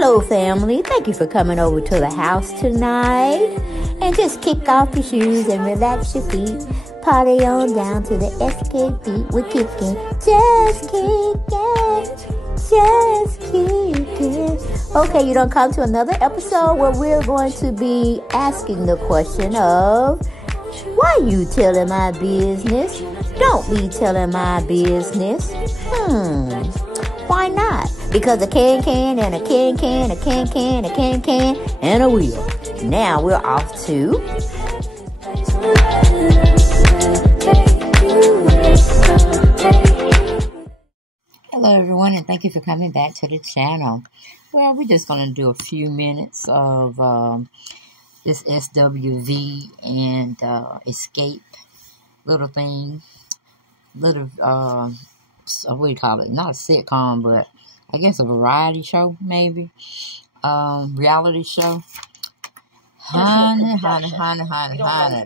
Hello, family. Thank you for coming over to the house tonight. And just kick off your shoes and relax your feet. Party on down to the Xscape beat. We're kicking. Just kicking. Just kicking. Okay, you don't come to another episode where we're going to be asking the question of, why you telling my business? Don't be telling my business. Why not? Because a can and a can, a can, and a wheel. Now we're off to... Hello everyone, and thank you for coming back to the channel. Well, we're just going to do a few minutes of this SWV and Xscape little thing. Little, what do you call it? Not a sitcom, but I guess a variety show, maybe. Reality show. Honey.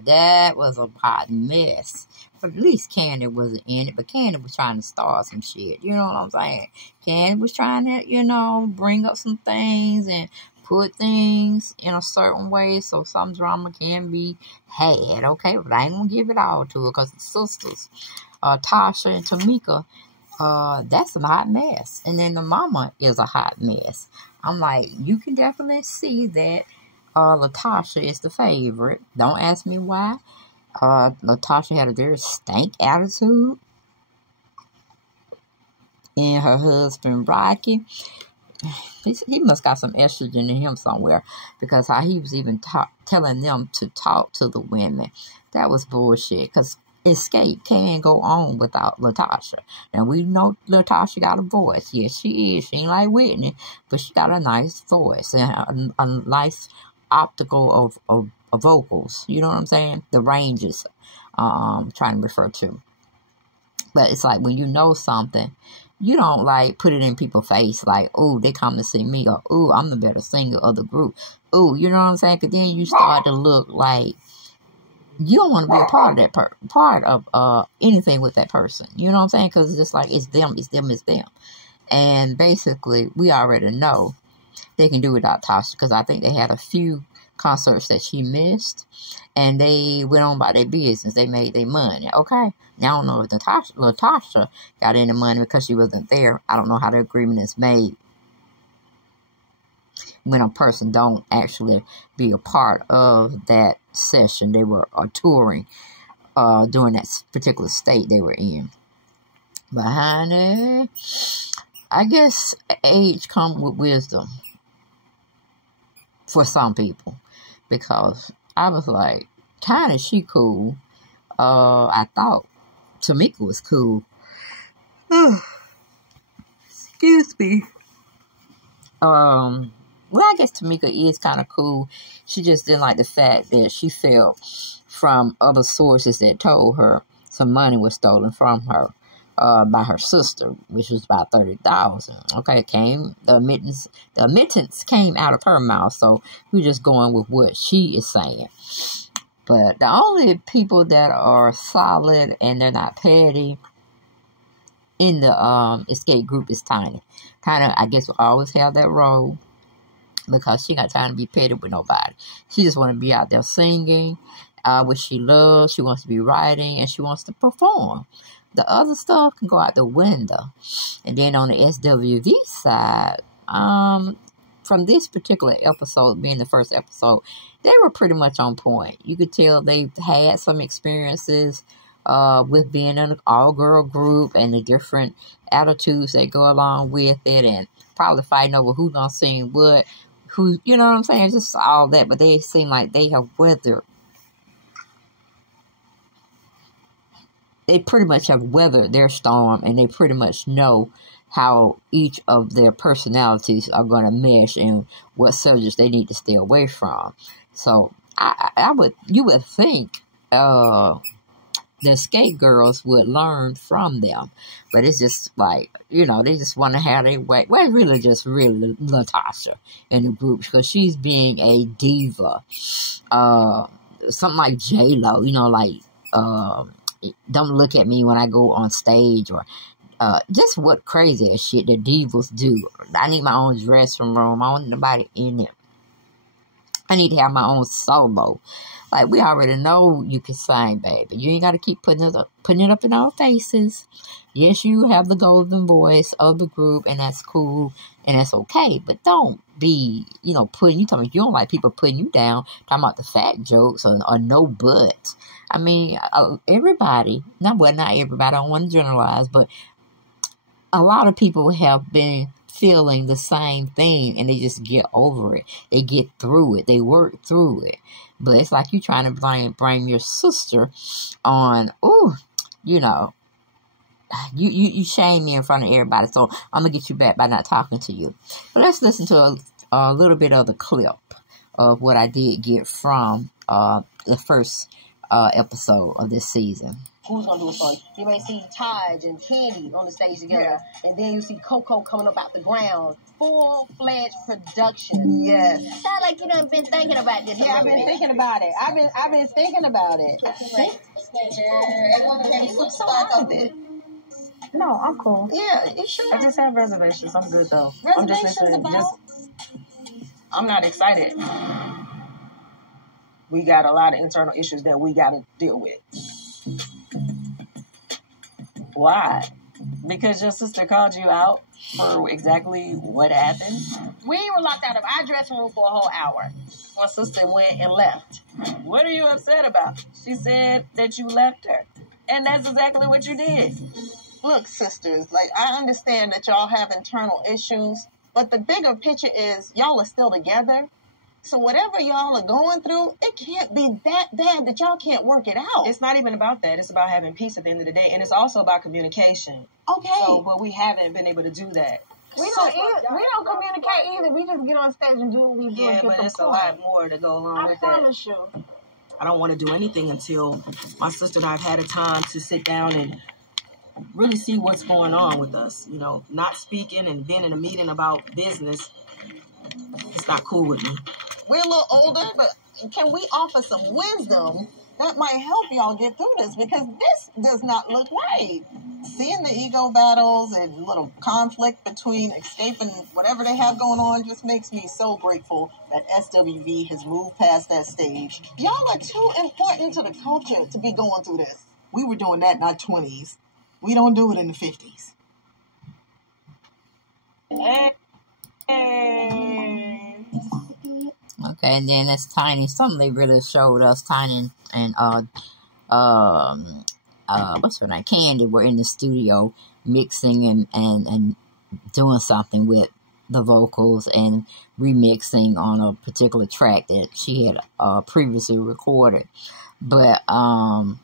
That was a hot mess. But at least Candy wasn't in it. But Candy was trying to start some shit. You know what I'm saying? Candy was trying to, bring up some things and put things in a certain way so some drama can be had. Okay? But I ain't going to give it all to her because the sisters, Tasha and Tamika, that's a hot mess. And then the mama is a hot mess. I'm like, you can definitely see that LaTosha is the favorite. Don't ask me why. LaTosha had a very stank attitude. And her husband, Rocky, he must got some estrogen in him somewhere. Because how he was even telling them to talk to the women. That was bullshit. Because Xscape can't go on without LaTosha. Now, we know LaTosha got a voice. Yes, she is. She ain't like Whitney, but she got a nice voice and a nice optical of vocals. You know what I'm saying? The ranges I'm trying to refer to. But it's like when you know something, you don't like put it in people's face like, oh, they come to see me, or oh, I'm the better singer of the group. Oh, you know what I'm saying? Because then you start to look like you don't want to be a part of that part of anything with that person. You know what I'm saying? Because it's just like, it's them. And basically, we already know they can do without Tasha, because I think they had a few concerts that she missed, and they went on by their business. They made their money. Okay? Now, I don't know if LaTosha got any money because she wasn't there. I don't know how the agreement is made when a person don't actually be a part of that session. They were touring during that particular state they were in. But honey, I guess age comes with wisdom for some people, because I was like, kind of she cool. I thought Tamika was cool. Excuse me. Well, I guess Tamika is kind of cool. She just didn't like the fact that she felt from other sources that told her some money was stolen from her by her sister, which was about $30,000. Okay, the admittance came out of her mouth, so we're just going with what she is saying. But the only people that are solid and they're not petty in the Xscape group is Tiny. Tiny, I guess, will always have that role, because she got time to be petty with nobody. She just want to be out there singing, which she loves. She wants to be writing, and she wants to perform. The other stuff can go out the window. And then on the SWV side, from this particular episode, being the first episode, they were pretty much on point. You could tell they've had some experiences with being in an all-girl group and the different attitudes that go along with it, and probably fighting over who's gonna sing what, who, you know what I'm saying, just all that. But they seem like they have weathered. They pretty much have weathered their storm, and they pretty much know how each of their personalities are going to mesh and what subjects they need to stay away from. So you would think the Xscape girls would learn from them, but it's just like, they just want to have their way. Well, it's really just LaTosha in the group, because she's being a diva, something like J-Lo, like don't look at me when I go on stage, or just what crazy ass shit the divas do. I need my own dressing room. I don't need nobody in it. I need to have my own solo. Like, we already know you can sing, baby. You ain't got to keep putting it up in our faces. Yes, you have the golden voice of the group, and that's cool, and that's okay. But don't be, you know, you don't like people putting you down, talking about the fat jokes or no butt. I mean, everybody, not everybody, I don't want to generalize, but a lot of people have been feeling the same thing, and they just get over it. They get through it. They work through it. But it's like you trying to blame your sister on, you know, you shame me in front of everybody. So I'm going to get you back by not talking to you. But let's listen to a little bit of the clip of what I did get from the first episode of this season. Who's gonna do a story? You may see Taj and Candy on the stage together, and then you see Coco coming up out the ground. Full-fledged production. Yes. Sound like you done been thinking about this. Yeah, I've been thinking about it. I've been thinking about it. So wrong with it? No, I'm cool. Yeah, you sure? I just have reservations. I'm good though. I'm just listening. I'm not excited. We got a lot of internal issues that we got to deal with. Why? Because your sister called you out for exactly what happened? We were locked out of our dressing room for a whole hour. My sister went and left. What are you upset about? She said that you left her. And that's exactly what you did. Look, sisters, like, I understand that y'all have internal issues, but the bigger picture is y'all are still together. So whatever y'all are going through, it can't be that bad that y'all can't work it out. It's not even about that. It's about having peace at the end of the day. And it's also about communication. Okay. So, but we haven't been able to do that. We don't communicate either. We just get on stage and do what we do. Yeah, but it's a lot more to go along with that. I promise you. I don't want to do anything until my sister and I have had a time to sit down and really see what's going on with us. You know, not speaking and being in a meeting about business. It's not cool with me. We're a little older, but can we offer some wisdom that might help y'all get through this? Because this does not look right. Seeing the ego battles and little conflict between Xscape and whatever they have going on just makes me so grateful that SWV has moved past that stage. Y'all are too important to the culture to be going through this. We were doing that in our 20s. We don't do it in the 50s. Okay, and then that's Tiny. Something they really showed us, Tiny and what's her name? Candy were in the studio mixing and doing something with the vocals and remixing on a particular track that she had previously recorded. But I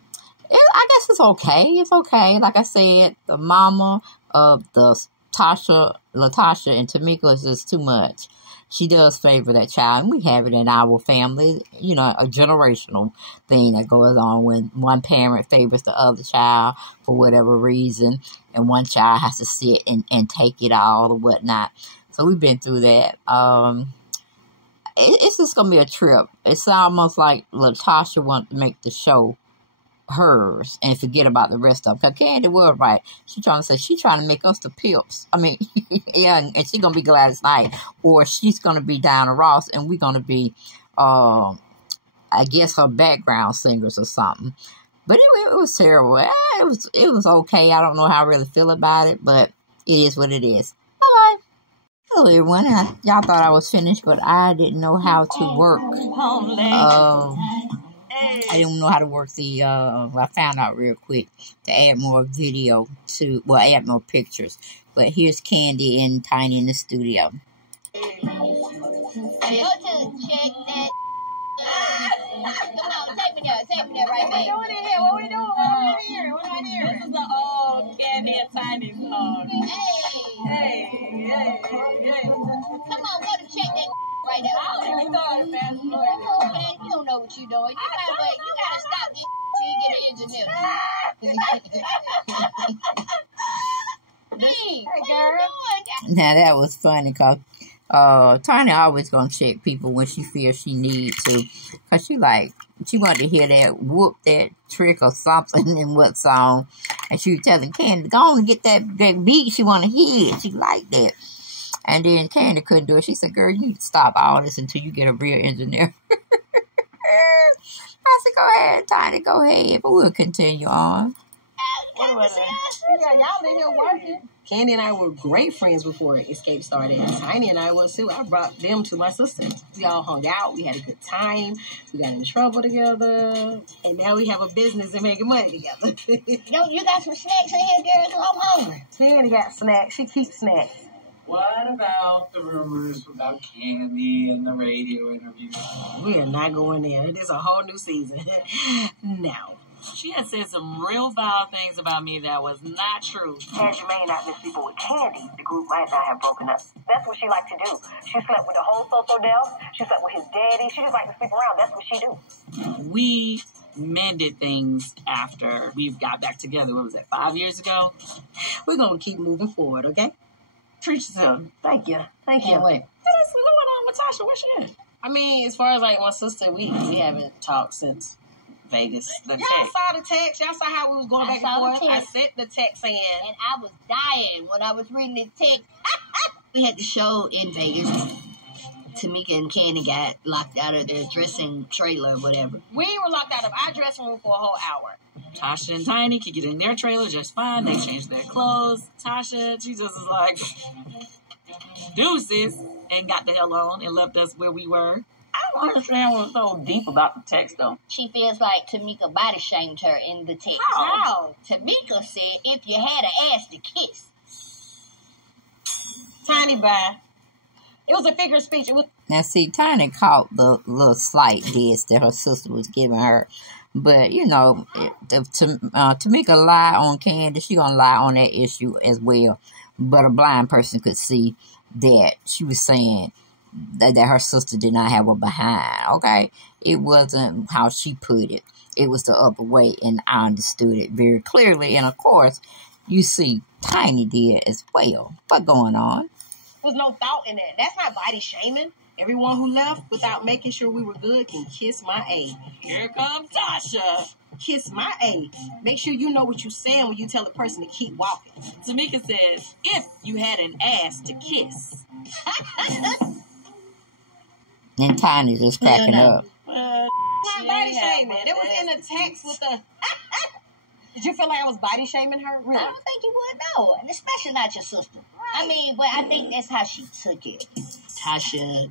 guess it's okay. It's okay. Like I said, the mama of the LaTosha and Tamika is just too much. She does favor that child, and we have it in our family, you know, a generational thing that goes on when one parent favors the other child for whatever reason, and one child has to sit and take it all or whatnot. So we've been through that. It's just going to be a trip. It's almost like LaTosha wants to make the show hers and forget about the rest of them. Because Candy was right. She's trying to make us the pimps. I mean, yeah, and she's going to be Gladys Knight. Or she's going to be Diana Ross, and we're going to be, I guess, her background singers or something. But it was terrible. It was okay. I don't know how I really feel about it, but it is what it is. Bye-bye. Hello, everyone. Y'all thought I was finished, but I didn't know how to work. I didn't know how to work the, I found out real quick to add more video add more pictures. But here's Candy and Tiny in the studio. Go to check that. Come on, take me there right there. What we doing here? What are we here? This is the old Candy and Tiny song. Hey. Come on, go to check that right there. I don't even know how to fast forward. Man, you don't know what you're doing. You gotta stop this till you get an engineer. Hey, girl. Now that was funny because Tanya always gonna check people when she feels she needs to. Cause she wanted to hear that whoop, that trick or something in what song. And she was telling Candy, go on and get that beat she wanna hear. She liked that. And then Candy couldn't do it. She said, girl, you need to stop all this until you get a real engineer. I said, go ahead, Tiny, go ahead. But we'll continue on. Yeah, y'all in here working. Candy and I were great friends before Xscape started. Tiny and I was too. I brought them to my sister. We all hung out. We had a good time. We got in trouble together. And now we have a business and making money together. Yo, you got some snacks in here, girl? I'm hungry. Candy got snacks. She keeps snacks. What about the rumors about Candy and the radio interviews? We are not going there. It is a whole new season. Now. She had said some real foul things about me that was not true. As you may not miss people with Candy, the group might not have broken up. That's what she liked to do. She slept with the whole social death. She slept with his daddy. She just liked to sleep around. That's what she do. We mended things after we got back together. What was that, 5 years ago? We're going to keep moving forward, okay? Treat yourself. Thank you. Thank you. Wait. What's going on with Tasha? Where's she at? I mean, as far as like my sister, we haven't talked since Vegas. Y'all saw the text. Y'all saw how we was going back and forth. I sent the text saying, and I was dying when I was reading the text. We had the show in Vegas. Tamika and Candy got locked out of their dressing trailer or whatever. We were locked out of our dressing room for a whole hour. Tasha and Tiny could get in their trailer just fine. They changed their clothes. Tasha, she just was like, deuces, and got the hell on and left us where we were. I don't understand what's so deep about the text, though. She feels like Tamika body shamed her in the text. How? Tamika said if you had an ass to kiss. Tiny bye. It was a figure of speech. It was. Now, see, Tiny caught the little slight diss that her sister was giving her. But, you know, Tamika lie on Candy, she gonna lie on that issue as well. But a blind person could see that she was saying that her sister did not have a behind, okay? It wasn't how she put it. It was the other way, and I understood it very clearly. And, of course, you see, Tiny did as well. What's going on? There was no thought in that. That's not body shaming. Everyone who left without making sure we were good can kiss my A. Here comes Tasha. Kiss my A. Make sure you know what you're saying when you tell a person to keep walking. Tamika says, if you had an ass to kiss. And Tiny just cracking up. Not body shaming. It was in the text with the... Did you feel like I was body shaming her? Really? I don't think you would, no. And especially not your sister. Right. I mean, but I think that's how she took it. Tasha,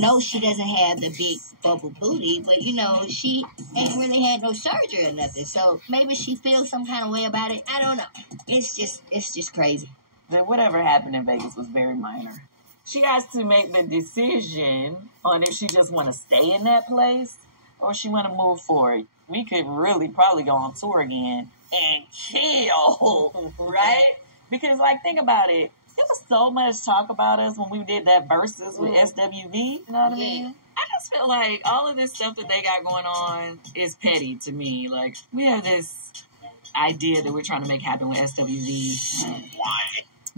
no, she doesn't have the big bubble booty, but, you know, she ain't really had no surgery or nothing. So maybe she feels some kind of way about it. I don't know. It's just crazy. But whatever happened in Vegas was very minor. She has to make the decision on if she just want to stay in that place or she want to move forward. We could really probably go on tour again and kill, right? Because, like, think about it. There was so much talk about us when we did that Versus with SWV. You know what I mean? I just feel like all of this stuff that they got going on is petty to me. Like, we have this idea that we're trying to make happen with SWV.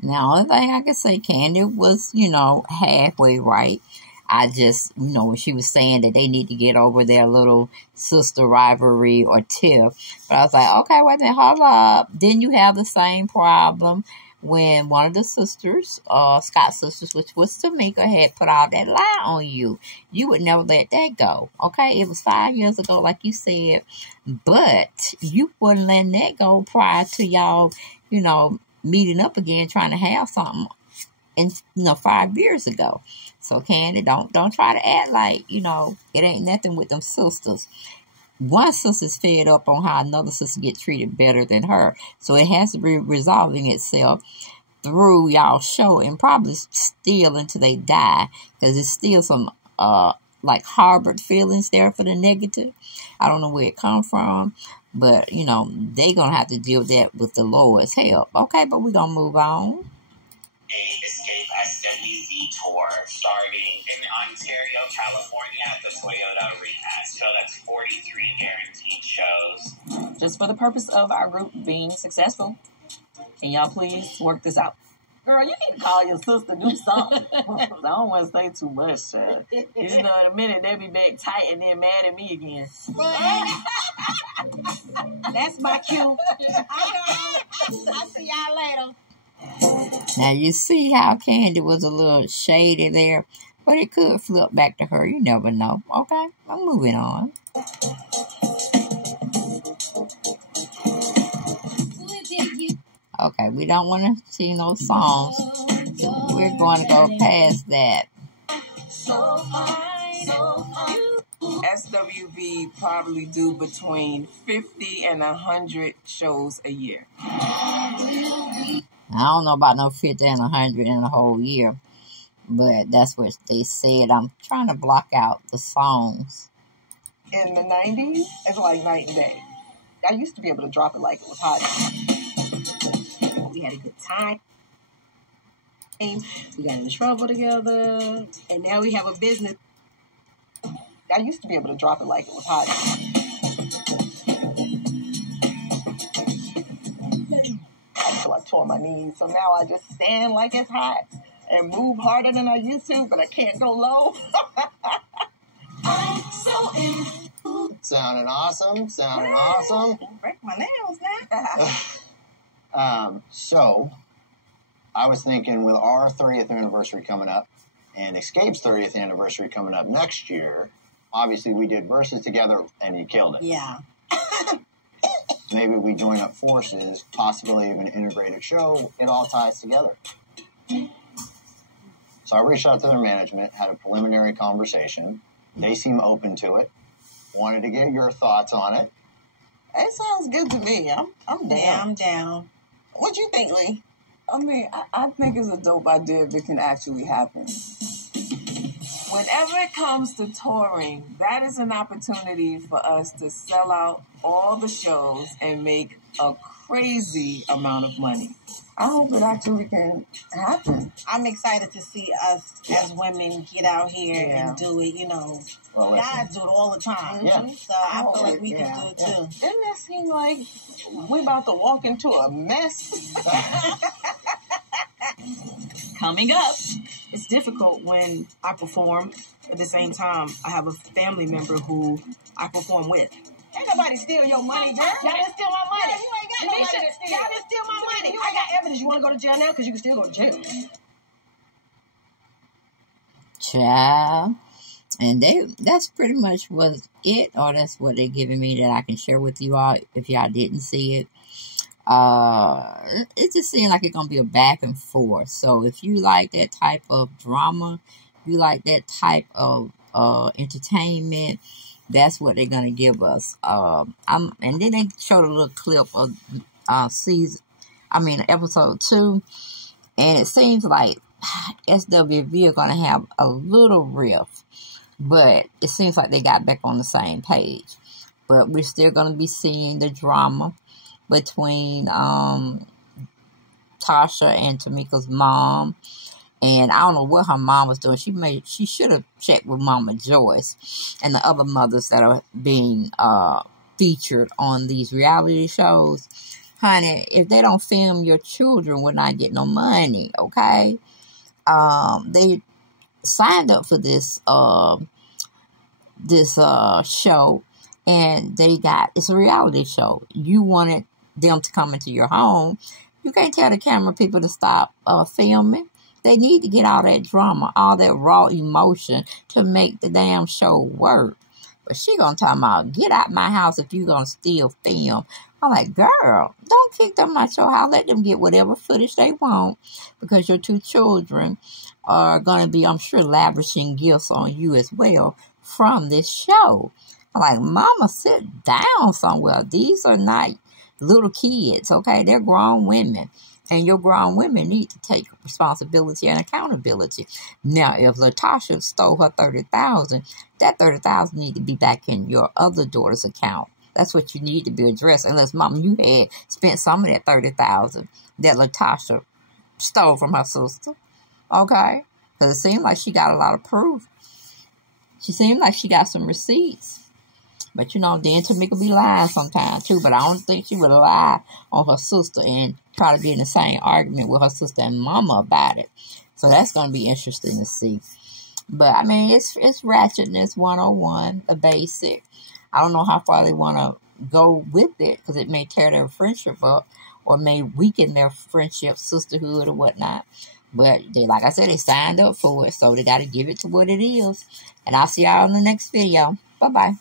Now, only thing I can say, Candy was, you know, halfway right. I just, you know, when she was saying that they need to get over their little sister rivalry or tiff. But I was like, okay, wait a minute, hold up. Didn't you have the same problem when one of the sisters, Scott sisters, which was Tamika, had put all that lie on you? You would never let that go, okay? It was 5 years ago, like you said. But you wouldn't let that go prior to y'all, you know, meeting up again, trying to have something, in, you know, 5 years ago. So, Candy, don't try to act like, you know, it ain't nothing with them sisters. One sister's fed up on how another sister get treated better than her. So, it has to be resolving itself through y'all show and probably still until they die. Because there's still some, like, harbored feelings there for the negative. I don't know where it come from. But, you know, they going to have to deal with that with the Lord's help. Okay, but we're going to move on. A Xscape SWV tour starting in Ontario, California at the Toyota Arena. So that's 43 guaranteed shows. Just for the purpose of our group being successful. Can y'all please work this out? Girl, you need to call your sister, do something. I don't want to say too much, child. You know, in a minute, they'll be back tight and then mad at me again. That's my cue. I'll see y'all later. Now, you see how Candy was a little shady there, but it could flip back to her. You never know. Okay, I'm moving on. Okay, we don't want to see no songs, so we're going to go past that. SWV probably do between 50 and 100 shows a year. I don't know about no 50 and 100 in a whole year, but that's what they said. I'm trying to block out the songs. In the 90s, it's like night and day. I used to be able to drop it like it was hot. We had a good time. We got into trouble together, and now we have a business. I used to be able to drop it like it was hot. Until I tore my knees, so now I just stand like it's hot and move harder than I used to, but I can't go low. I'm so in. Sounding awesome. Break my nails now. So, I was thinking with our 30th anniversary coming up and Xscape's 30th anniversary coming up next year, obviously we did verses together and you killed it. Yeah. Maybe we join up forces, possibly even integrate a show. It all ties together. So I reached out to their management, had a preliminary conversation. They seem open to it. Wanted to get your thoughts on it. It sounds good to me. I'm down. Yeah, I'm down. What you think, Lee? I mean, I think it's a dope idea if it can actually happen. Whenever it comes to touring, that is an opportunity for us to sell out all the shows and make a crazy amount of money. I hope it actually can happen. I'm excited to see us as women get out here and do it. You know, Well, guys do it all the time. Yeah. So I feel like we can do it too. Doesn't that seem like we're about to walk into a mess? Coming up, it's difficult when I perform. At the same time, I have a family member who I perform with. Ain't nobody steal your money, girl. Y'all didn't steal my money. You ain't got nobody to steal. Y'all didn't steal my money. I got evidence. You want to go to jail now? Because you can still go to jail. Child. And that's pretty much was it, or that's what they're giving me that I can share with you all if y'all didn't see it. It just seemed like it's going to be a back and forth. So if you like that type of drama, you like that type of entertainment, that's what they're going to give us. And then they showed a little clip of episode 2. And it seems like SWV are going to have a little rift. But it seems like they got back on the same page. But we're still going to be seeing the drama between Tasha and Tamika's mom. And I don't know what her mom was doing. She should have checked with Mama Joyce and the other mothers that are being featured on these reality shows. Honey, if they don't film your children, we're not getting no money, okay? They signed up for this show, and it's a reality show. You wanted them to come into your home. You can't tell the camera people to stop filming. They need to get all that drama, all that raw emotion to make the damn show work. But she gonna talk about, get out my house if you gonna still film. I'm like, girl, don't kick them out your house. Let them get whatever footage they want, because your 2 children are gonna be, I'm sure, lavishing gifts on you as well from this show. I'm like, mama, sit down somewhere. These are not little kids, okay? They're grown women. And your grown women need to take responsibility and accountability. Now, if Latasha stole her $30,000, that $30,000 need to be back in your other daughter's account. That's what you need to be addressed. Unless, mama, you had spent some of that $30,000 that Latasha stole from her sister. Okay? Because it seemed like she got a lot of proof. She seemed like she got some receipts. But, you know, then Tamika be lying sometimes, too. But I don't think she would lie on her sister and try to be in the same argument with her sister and mama about it. So that's going to be interesting to see. But, I mean, it's ratchetness 101, the basic. I don't know how far they want to go with it because it may tear their friendship up or may weaken their friendship, sisterhood, or whatnot. But, they, like I said, they signed up for it, so they got to give it to what it is. And I'll see y'all in the next video. Bye-bye.